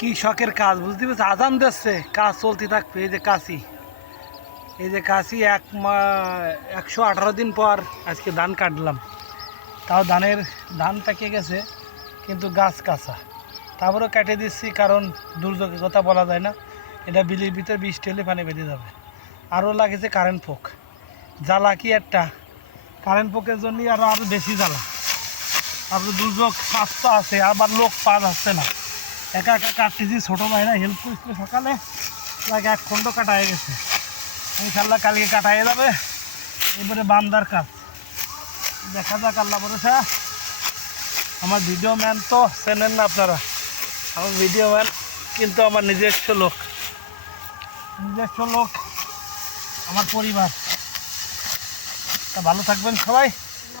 কি শখের কাজ বুঝতে পারছি, আজান দিচ্ছে কাজ চলতে থাকবে। এই যে কাশি 118 দিন পর আজকে ধান কাটলাম। তাও ধান পেকে গেছে কিন্তু গাছ কাঁচা, তারপরেও কেটে দিচ্ছি কারণ দুর্যোগের কথা বলা যায় না। এটা বিলির ভিতরে বৃষ্টি হলে পানি বেঁধে যাবে। আরও লাগেছে কারেন্ট পোক, জ্বালা কি একটা, কারেন্ট পোকের জন্যই আরও বেশি জ্বালা। তারপরে দুর্যোগ স্বাস্থ্য আছে, আবার লোক পাওয়া যাচ্ছে না, একা একা কাটতেছি। ছোটো ভাইরা হেল্প করছিল সকালে, লাগে 1 খণ্ড কাটা হয়ে গেছে। ইনশাল্লাহ কালকে কাটা হয়ে যাবে। এবারে বান্দার কাজ দেখা যাক, আল্লাহ ভরসা। আমার ভিডিও ম্যান তো চেনেন না আপনারা, আমার ভিডিও ম্যান কিন্তু আমার নিজস্ব লোক, আমার পরিবার। তা ভালো থাকবেন সবাই।